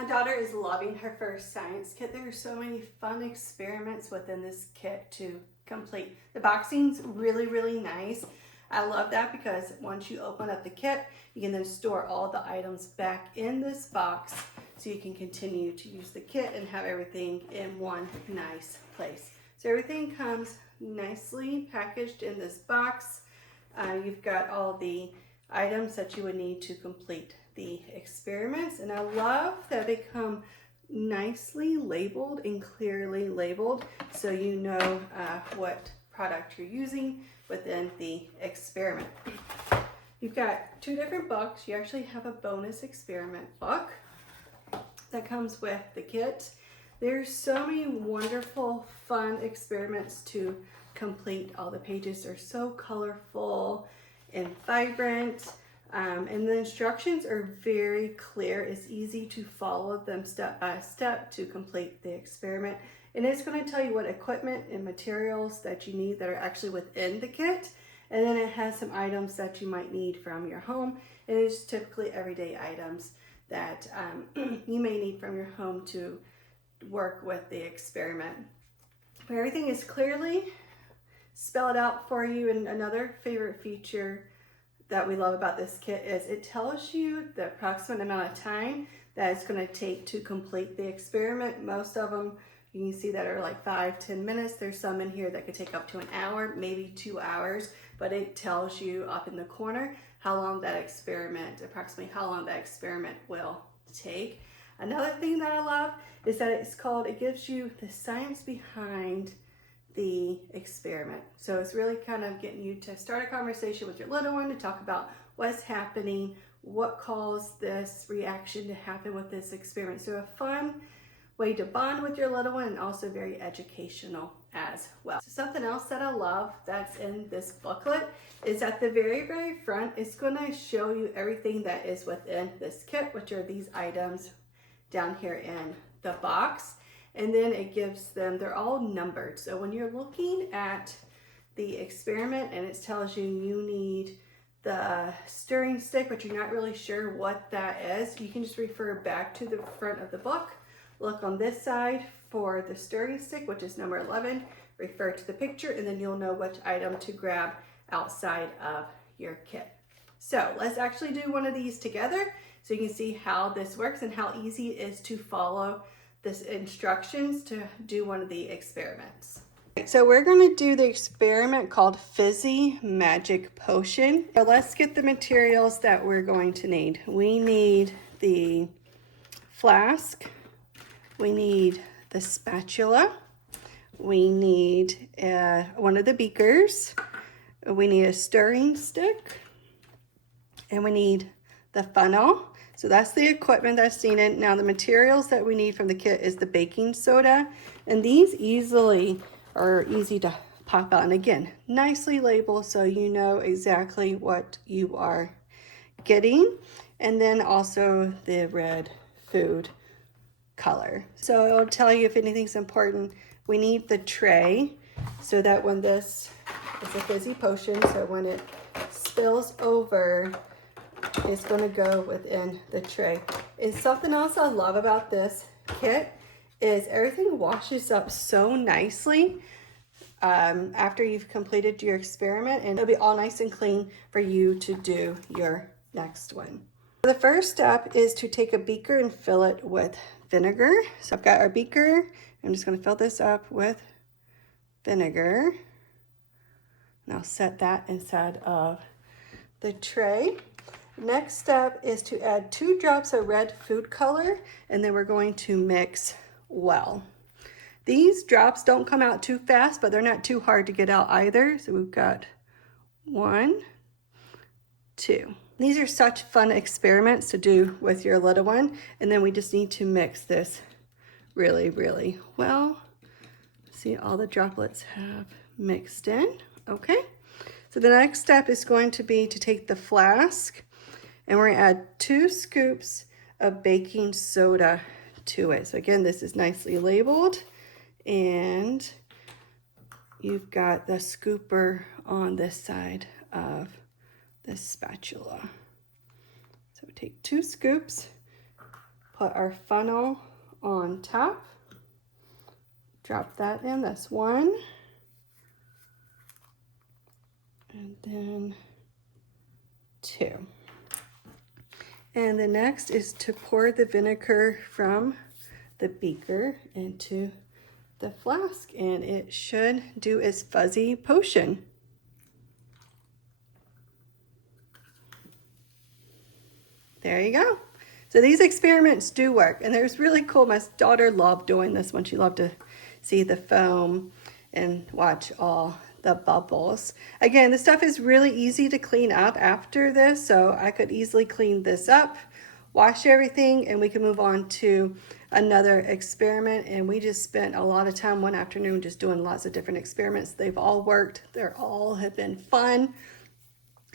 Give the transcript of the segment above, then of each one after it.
My daughter is loving her first science kit. There are so many fun experiments within this kit to complete. The boxing's really, really nice. I love that because once you open up the kit, you can then store all the items back in this box so you can continue to use the kit and have everything in one nice place. So everything comes nicely packaged in this box. You've got all the items that you would need to complete the experiments, and I love that they come nicely labeled and clearly labeled so you know what product you're using within the experiment. You've got two different books. You actually have a bonus experiment book that comes with the kit. There's so many wonderful, fun experiments to complete. All the pages are so colorful and vibrant. And the instructions are very clear. It's easy to follow them step by step to complete the experiment. And it's going to tell you what equipment and materials that you need that are actually within the kit. And then it has some items that you might need from your home. And it's typically everyday items that you may need from your home to work with the experiment. But everything is clearly spelled out for you. And another favorite feature that we love about this kit is it tells you the approximate amount of time that it's going to take to complete the experiment. Most of them you can see that are like 5-10 minutes. There's some in here that could take up to an hour, maybe 2 hours, but it tells you up in the corner how long that experiment, approximately how long that experiment will take. Another thing that I love is that it gives you the science behind the experiment. So it's really kind of getting you to start a conversation with your little one to talk about what's happening, what caused this reaction to happen with this experiment. So a fun way to bond with your little one and also very educational as well. So something else that I love that's in this booklet is at the very, very front, it's going to show you everything that is within this kit, which are these items down here in the box. And then it gives them, they're all numbered. So when you're looking at the experiment and it tells you you need the stirring stick, but you're not really sure what that is, you can just refer back to the front of the book. Look on this side for the stirring stick, which is number 11, refer to the picture, and then you'll know which item to grab outside of your kit. So let's actually do one of these together so you can see how this works and how easy it is to follow this instructions to do one of the experiments. So we're going to do the experiment called Fizzy Magic Potion. So let's get the materials that we're going to need. We need the flask, we need the spatula, we need one of the beakers, we need a stirring stick, and we need the funnel. So that's the equipment that's needed. Now the materials that we need from the kit is the baking soda, and these are easy to pop out. And again, nicely labeled so you know exactly what you are getting. And then also the red food color. So it'll tell you if anything's important. We need the tray so that when this is a fizzy potion, so when it spills over, it's going to go within the tray. And something else I love about this kit is everything washes up so nicely after you've completed your experiment, and it'll be all nice and clean for you to do your next one. The first step is to take a beaker and fill it with vinegar. So I've got our beaker. I'm just going to fill this up with vinegar. And I'll set that inside of the tray. Next step is to add 2 drops of red food color, and then we're going to mix well. These drops don't come out too fast, but they're not too hard to get out either. So we've got 1, 2. These are such fun experiments to do with your little one, and then we just need to mix this really, really well. See, all the droplets have mixed in. Okay, so the next step is going to be to take the flask, and we're gonna add 2 scoops of baking soda to it. So again, this is nicely labeled, and you've got the scooper on this side of the spatula. So take 2 scoops, put our funnel on top. Drop that in, that's one. And then two. And the next is to pour the vinegar from the beaker into the flask, and it should do its fuzzy potion. There you go. So these experiments do work, and there's really cool. My daughter loved doing this one. She loved to see the foam and watch all the bubbles. Again, the stuff is really easy to clean up after this, so I could easily clean this up, wash everything, and we can move on to another experiment. And we just spent a lot of time one afternoon just doing lots of different experiments. They've all worked. They're all have been fun.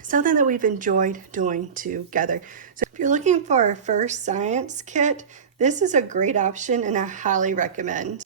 Something that we've enjoyed doing together. So if you're looking for a first science kit, this is a great option and I highly recommend.